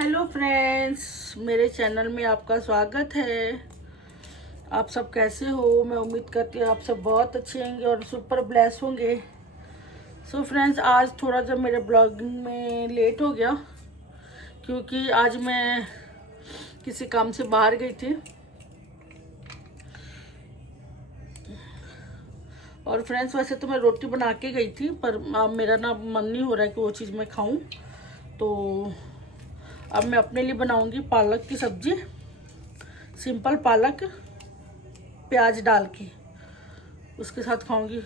Hello friends, मेरे channel में आपका स्वागत है। आप सब कैसे हो? मैं उम्मीद करती हूँ आप सब बहुत अच्छे होंगे और सुपर ब्लेस होंगे। सो फ्रेंड्स, आज थोड़ा सा मेरे ब्लॉगिंग में लेट हो गया क्योंकि आज मैं किसी काम से बाहर गई थी। और फ्रेंड्स, वैसे तो मैं रोटी बना के गई थी, पर मेरा ना मन नहीं हो रहा है कि वो चीज़ मैं खाऊं। तो अब मैं अपने लिए बनाऊंगी पालक की सब्जी, सिंपल पालक प्याज डाल के उसके साथ खाऊंगी।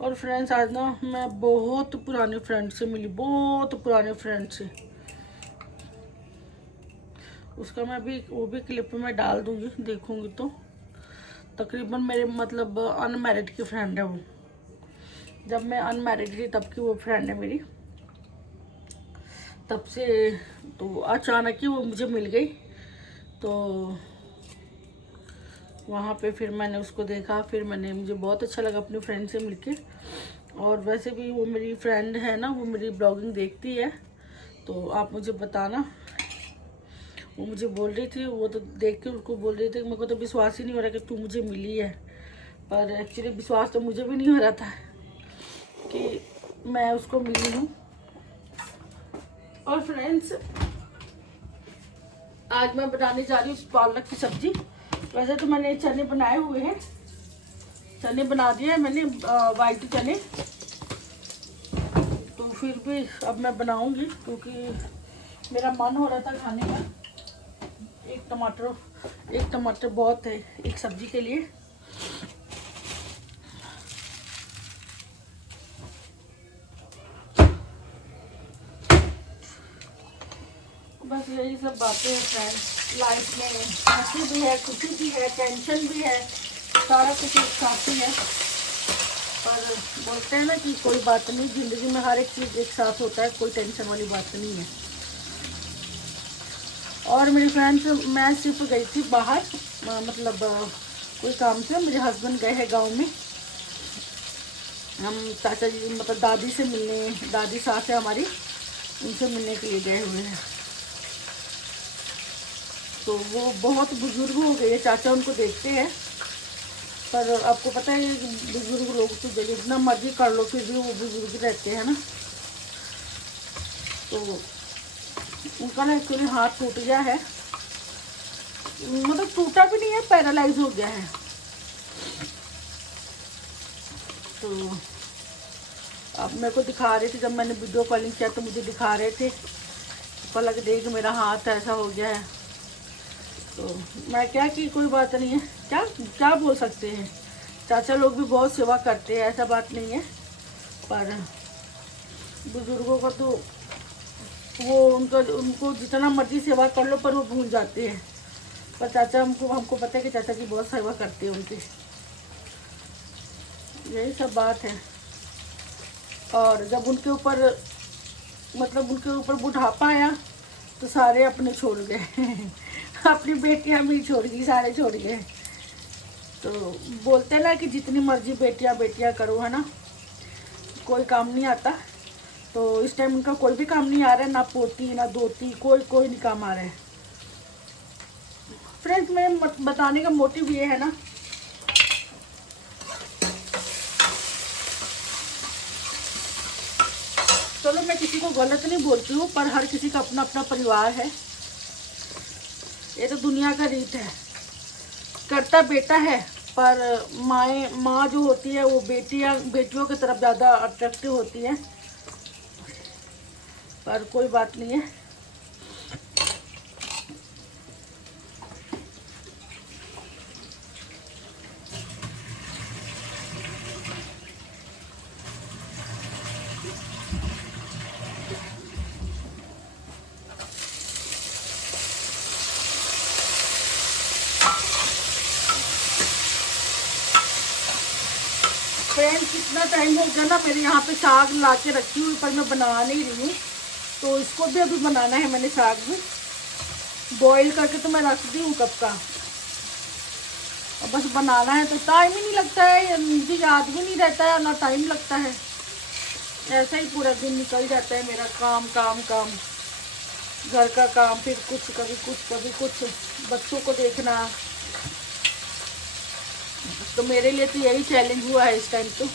और फ्रेंड्स, आज ना मैं बहुत पुराने फ्रेंड से मिली, बहुत पुराने फ्रेंड से। उसका मैं भी वो भी क्लिप में डाल दूंगी, देखूंगी तो। तकरीबन मेरे मतलब अनमैरिड की फ्रेंड है वो। जब मैं अनमैरिड थी तब की वो फ्रेंड है मेरी, तब से। तो अचानक ही वो मुझे मिल गई, तो वहाँ पे फिर मैंने उसको देखा। फिर मुझे बहुत अच्छा लगा अपनी फ्रेंड से मिलके। और वैसे भी वो मेरी फ्रेंड है ना, वो मेरी ब्लॉगिंग देखती है, तो आप मुझे बताना। वो मुझे बोल रही थी, वो तो देख के उसको बोल रही थी, मेरे को तो विश्वास ही नहीं हो रहा कि तू मुझे मिली है। पर एक्चुअली विश्वास तो मुझे भी नहीं हो रहा था कि मैं उसको मिली हूँ। और फ्रेंड्स, आज मैं बनाने जा रही हूँ पालक की सब्जी। वैसे तो मैंने चने बनाए हुए हैं, चने बना दिए हैं मैंने, वाइट चने। तो फिर भी अब मैं बनाऊंगी क्योंकि मेरा मन हो रहा था खाने का। एक टमाटर बहुत है एक सब्जी के लिए। बस यही सब बातें हैं फ्रेंड्स। लाइफ में हंसी भी है, खुशी भी है, टेंशन भी है, सारा कुछ एक साथ ही है। पर बोलते हैं ना कि कोई बात नहीं, जिंदगी में हर एक चीज़ एक साथ होता है, कोई टेंशन वाली बात नहीं है। और मेरी फ्रेंड्स, मैं सिर्फ गई थी बाहर, मतलब कोई काम से। मेरे हस्बैंड गए हैं गांव में। हम चाचा जी मतलब दादी से मिलने, दादी सास है हमारी, उनसे मिलने के लिए गए हुए हैं। तो वो बहुत बुजुर्ग हो गए, चाचा उनको देखते हैं। पर आपको पता है बुजुर्ग लोग तो जितना मर्जी कर लो फिर भी वो बुजुर्ग रहते हैं ना। तो उनका ना एक्चुअली हाथ टूट गया है, मतलब टूटा भी नहीं है, पैरालाइज हो गया है। तो अब मेरे को दिखा रहे थे, जब मैंने वीडियो कॉलिंग किया तो मुझे दिखा रहे थे, तो लग देख मेरा हाथ ऐसा हो गया है। तो मैं क्या कि कोई बात नहीं है, क्या क्या बोल सकते हैं। चाचा लोग भी बहुत सेवा करते हैं, ऐसा बात नहीं है। पर बुजुर्गों का तो वो उनको जितना मर्जी सेवा कर लो पर वो भूल जाते हैं। पर चाचा हमको पता है कि चाचा की बहुत सेवा करते हैं उनकी। यही सब बात है। और जब उनके ऊपर मतलब उनके ऊपर बुढ़ापा आया तो सारे अपने छोड़ गए अपनी बेटियां भी छोड़ गई, सारे छोड़ गए। तो बोलते हैं ना कि जितनी मर्जी बेटियां बेटियां करो, है ना, कोई काम नहीं आता। तो इस टाइम उनका कोई भी काम नहीं आ रहा है, ना पोती ना दोती, कोई नहीं काम आ रहा है। फ्रेंड्स, मेरे बताने का मोटिव ये है ना, चलो मैं किसी को गलत नहीं बोलती हूँ, पर हर किसी का अपना अपना परिवार है। ये तो दुनिया का रीत है, करता बेटा है। पर माँ जो होती है वो बेटियों की तरफ ज़्यादा अट्रैक्टिव होती है। पर कोई बात नहीं है। फ्रेंड्स, कितना टाइम हो गया ना, मेरे यहाँ पे साग ला के रखी हुई, पर मैं बना नहीं रही हूँ। तो इसको भी अभी बनाना है मैंने, साग भी बॉईल करके तो मैं रख दी हूँ कब का। अब बस बनाना है, तो टाइम ही नहीं लगता है, मुझे याद भी नहीं रहता है, ना टाइम लगता है। ऐसा ही पूरा दिन निकल जाता है मेरा, काम काम काम। घर का काम, फिर कुछ कभी कुछ कभी कुछ, बच्चों को देखना। तो मेरे लिए तो यही चैलेंज हुआ है इस टाइम तो।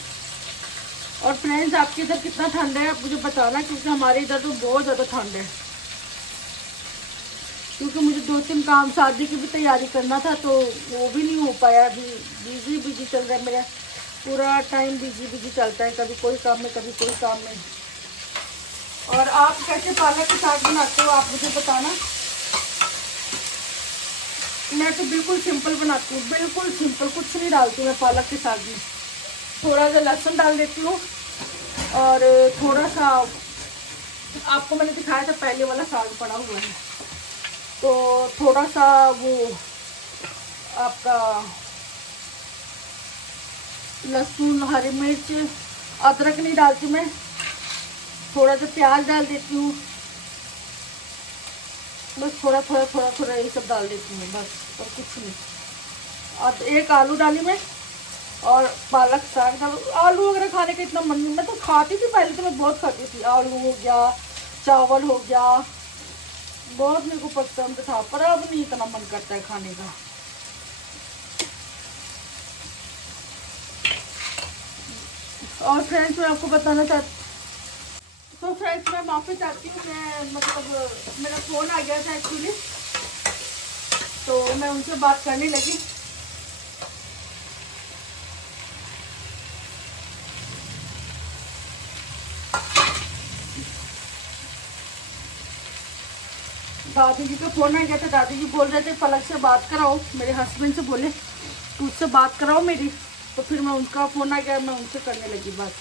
और फ्रेंड्स, आपके इधर कितना ठंड है आप मुझे बताना, क्योंकि हमारे इधर तो बहुत ज़्यादा ठंड है। क्योंकि मुझे 2-3 काम शादी की भी तैयारी करना था, तो वो भी नहीं हो पाया। अभी बिजी चल रहा है मेरा, पूरा टाइम बिजी चलता है, कभी कोई काम में कभी कोई काम में। और आप कैसे पालक के साग बनाते हो आप मुझे बताना। मैं तो बिल्कुल सिंपल बनाती हूँ, बिल्कुल सिंपल, कुछ नहीं डालती मैं पालक के साग में। थोड़ा सा लहसुन डाल देती हूँ, और थोड़ा सा, आपको मैंने दिखाया था पहले वाला साग पड़ा हुआ है, तो थोड़ा सा वो आपका लहसुन, हरी मिर्च, अदरक नहीं डालती मैं, थोड़ा सा प्याज डाल देती हूँ, बस थोड़ा ये सब डाल देती हूँ बस, और कुछ नहीं। और एक आलू डाली मैं, और पालक साग डाल। आलू वगैरह खाने का इतना मन नहीं, मैं तो खाती थी पहले, तो मैं बहुत खाती थी। आलू हो गया, चावल हो गया, बहुत मेरे को पसंद था, पर अब नहीं इतना मन करता है खाने का। और फ्रेंड्स, मैं आपको बताना चाहती, तो फ्रेंड्स मैं माफ़ी चाहती हूँ, मैं मतलब मेरा फ़ोन आ गया था एक्चुअली, तो मैं उनसे बात करने लगी। दादी जी का फ़ोन आ गया था, दादी जी बोल रहे थे पलक से बात कराओ, मेरे हस्बैंड से बोले उससे बात कराओ मेरी, तो फिर मैं उनका फ़ोन आ गया, मैं उनसे करने लगी बात।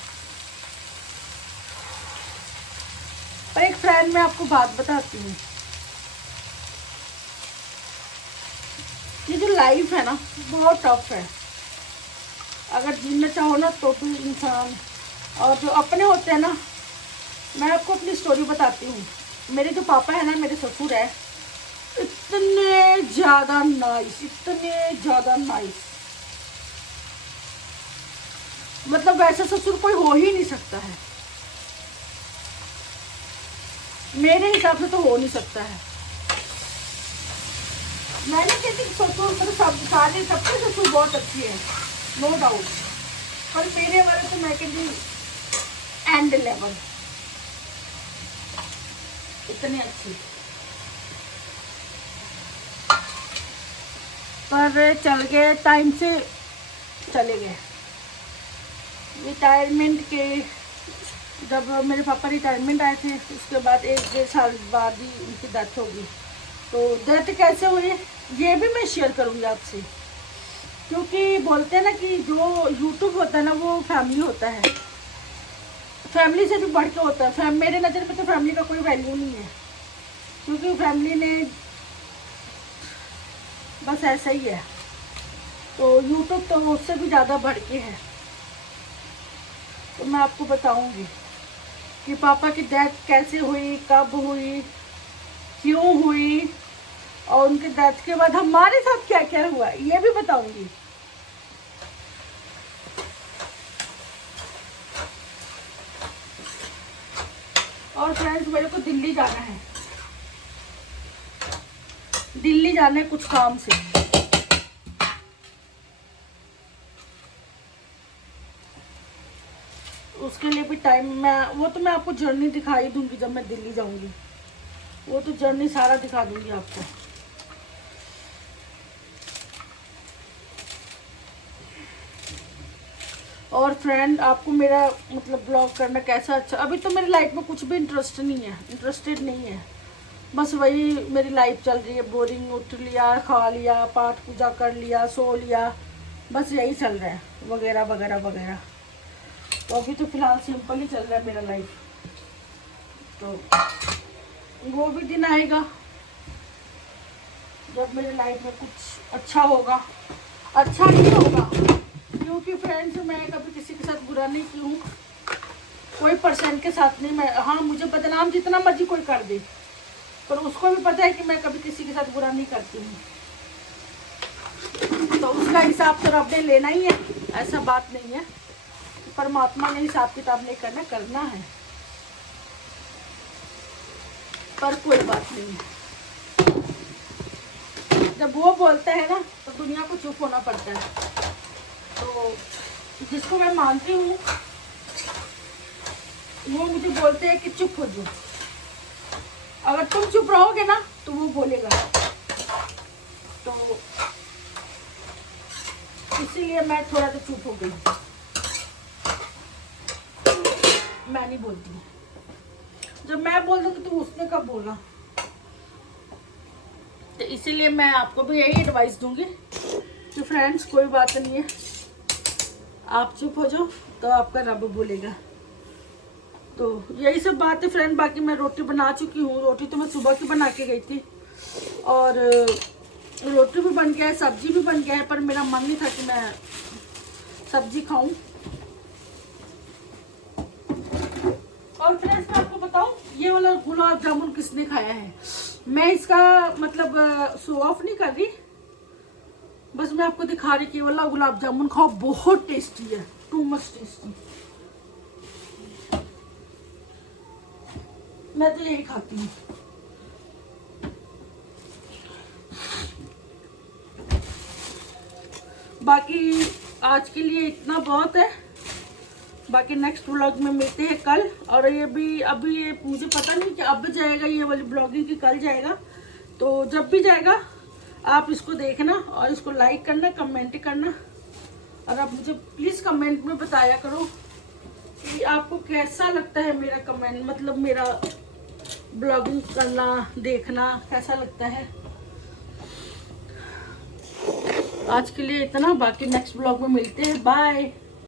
पर एक फ्रेंड, मैं आपको बात बताती हूँ, ये जो लाइफ है ना बहुत टफ है। अगर जीना चाहो ना तो भी इंसान, और जो अपने होते हैं ना, मैं आपको अपनी स्टोरी बताती हूँ। मेरे जो पापा है ना, मेरे ससुर है, इतने ज़्यादा नाइस, इतने ज़्यादा नाइस, मतलब वैसा ससुर कोई हो ही नहीं सकता है, मेरे हिसाब से तो हो नहीं सकता है। मैंने कहती ससुर मतलब सारे सबके ससुर बहुत अच्छे हैं, नो डाउट, पर मेरे वाले तो मैं कहती एंड लेवल, इतने अच्छे। पर चल गए, टाइम से चले गए। रिटायरमेंट के, जब मेरे पापा रिटायरमेंट आए थे, उसके बाद 1-1.5 साल बाद ही उनकी डेथ होगी। तो डेथ कैसे हुई ये भी मैं शेयर करूँगी आपसे, क्योंकि बोलते हैं ना कि जो यूट्यूब होता है ना वो फैमिली होता है, फैमिली से भी बढ़ के होता है। मेरे नज़र में तो फैमिली का कोई वैल्यू नहीं है, क्योंकि फैमिली ने बस ऐसा ही है, तो यूट्यूब तो उससे भी ज़्यादा बढ़ के है। तो मैं आपको बताऊंगी कि पापा की डेथ कैसे हुई, कब हुई, क्यों हुई, और उनके डेथ के बाद हमारे साथ क्या क्या हुआ ये भी बताऊंगी। और फ्रेंड्स, मेरे को दिल्ली जाना है, दिल्ली जाना है कुछ काम से। उसके लिए भी टाइम, वो तो मैं आपको जर्नी दिखाई दूंगी जब मैं दिल्ली जाऊंगी, वो तो जर्नी सारा दिखा दूंगी आपको। और फ्रेंड, आपको मेरा मतलब ब्लॉग करना कैसा अच्छा, अभी तो मेरी लाइफ में कुछ भी इंटरेस्टेड नहीं है, बस वही मेरी लाइफ चल रही है, बोरिंग, उठ लिया, खा लिया, पाठ पूजा कर लिया, सो लिया, बस यही चल रहा है, वगैरह वगैरह वगैरह। तो अभी तो फिलहाल सिंपल ही चल रहा है मेरा लाइफ। तो वो भी दिन आएगा जब मेरे लाइफ में कुछ अच्छा होगा, अच्छा नहीं होगा, क्योंकि फ्रेंड्स मैं कभी किसी के साथ बुरा नहीं की हूँ, कोई पर्सन के साथ नहीं। मैं, हाँ, मुझे बदनाम जितना मर्जी कोई कर दे, पर उसको भी पता है कि मैं कभी किसी के साथ बुरा नहीं करती हूँ, तो उसका हिसाब तो रब ने लेना ही है, ऐसा बात नहीं है। परमात्मा ने हिसाब किताब नहीं करना है। पर कोई बात नहीं, जब वो बोलते हैं ना तो दुनिया को चुप होना पड़ता है। तो जिसको मैं मानती हूँ वो मुझे बोलते हैं कि चुप हो जाओ, अगर तुम चुप रहोगे ना तो वो बोलेगा। तो इसीलिए मैं थोड़ा तो चुप हो गई, मैं नहीं बोलती। जब मैं बोल दूँगी तो उसने कब बोला। तो इसीलिए मैं आपको भी यही एडवाइस दूंगी कि फ्रेंड्स कोई बात नहीं है, आप चुप हो जाओ तो आपका रब बोलेगा। तो यही सब बात है फ्रेंड। बाकी मैं रोटी बना चुकी हूँ, रोटी तो मैं सुबह की बना के गई थी और रोटी भी बन गया है, सब्जी भी बन गया है, पर मेरा मन नहीं था कि मैं सब्जी खाऊं। और फ्रेंड्स मैं आपको बताऊं, ये वाला गुलाब जामुन किसने खाया है, मैं इसका मतलब शो ऑफ नहीं कर रही, बस मैं आपको दिखा रही कि ये वाला गुलाब जामुन खाओ, बहुत टेस्टी है, टू मच टेस्टी। मैं तो यही खाती हूँ। बाकी आज के लिए इतना बहुत है, बाकी नेक्स्ट व्लॉग में मिलते हैं कल। और ये भी अभी ये मुझे पता नहीं कि अब जाएगा ये वाली ब्लॉगिंग की कल जाएगा, तो जब भी जाएगा आप इसको देखना और इसको लाइक करना, कमेंट करना, और आप मुझे प्लीज़ कमेंट में बताया करो कि आपको कैसा लगता है मेरा कमेंट, मतलब मेरा ब्लॉगिंग करना देखना कैसा लगता है। आज के लिए इतना, बाकी नेक्स्ट ब्लॉग में मिलते हैं, बाय।